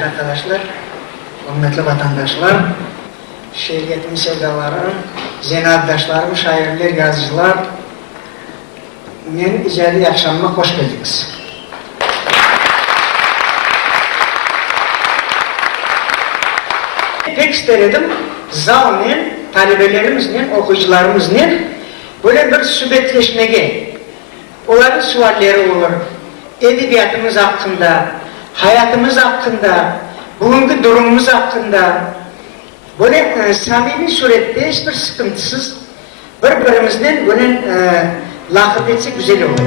değerli arkadaşlar, hürmetli vatandaşlar, şehriyetin sevdalarım, zenaddaşlarım, şairler, yazıcılar, men icadi akşamıma hoş geldiniz. Pek isterim, zalmen, talebelerimizle, okuyucularımızla böyle bir sübetleşmeye, onların sualleri olur, edebiyatımız hakkında, hayatımız hakkında, bugünkü durumumuz hakkında, böyle samimi surette hiçbir sıkıntısız birbirimizden böyle lahit etsek güzel olur.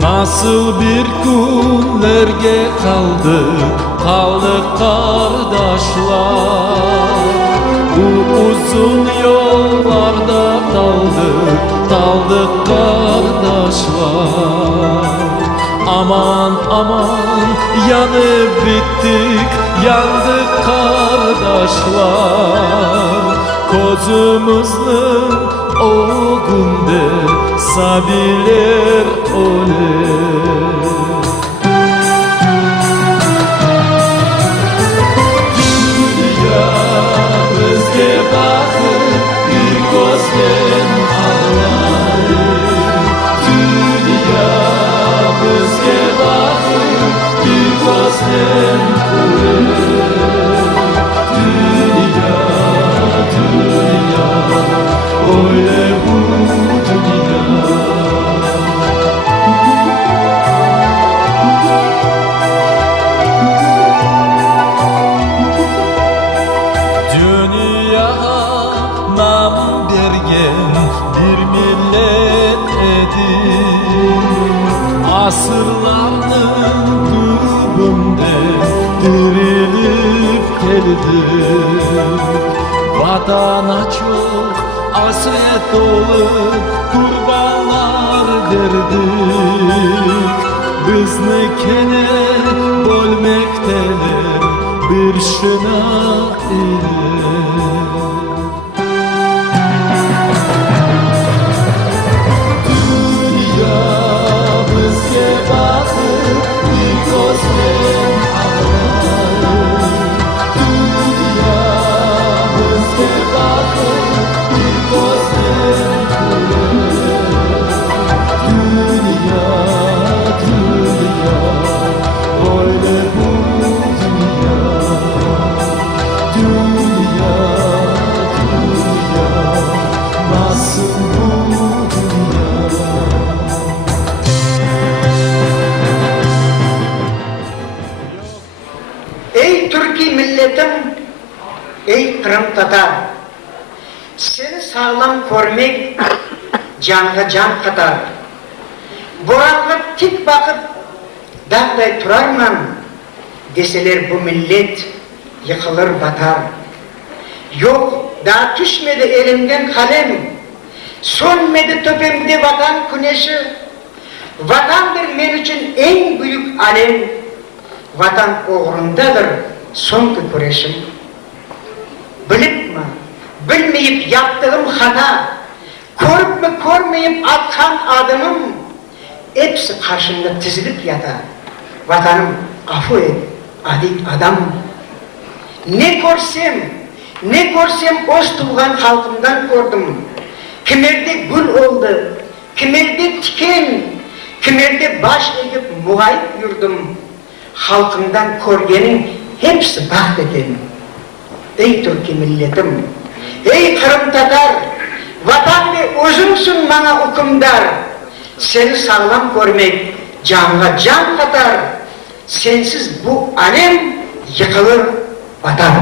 Nasıl bir günlerge kaldık kardeşler, bu uzun yollarda daldık kardeşler. Aman aman yanıp bittik, yandık kardeşler. Kozumuzun o günde sabiler olur. Dünya bizge bakıp bir gözden ağlar. Dünya bizge bakıp bir gözden ağlar. Dünya, dünya, öyle bu dünya. Nam bergen bir millet edik, asırlarning turbunda dirilib keldik. Vatana çok hasret olup kurbanlar verdik. Bizni kene bölmekteler bir şınak ile. Ey Türkiye milletim, ey Kırım Tatar, seni sağlam görmek canga can katar. Boranga tik bakıp dağday turarman deseler bu millet yıkılır batar. Yok daha düşmedi elimden kalem, sönmedi tepemde vatan güneşi. Vatandır men için en büyük alem. Vatan uğrundadır son küreşim. Bilip mi, bilmeyip yaptığım hata, körüp mü körmeyip atkan adımım, hepsi karşımda tizilip yata. Vatanım afu et, adik adam. Ne görsem öz tuğan halkımdan gördüm. Kimerde gül oldu, kimerde tiken, kimerde baş egip muayip yurdum. Halkından körgenin hepsi baht eden. Ey Türkiye milletim, ey Kırım Tatar, vatan ve özümsün bana hükümdar. Seni sağlam görmek canla can katar. Sensiz bu alem yıkılır batar.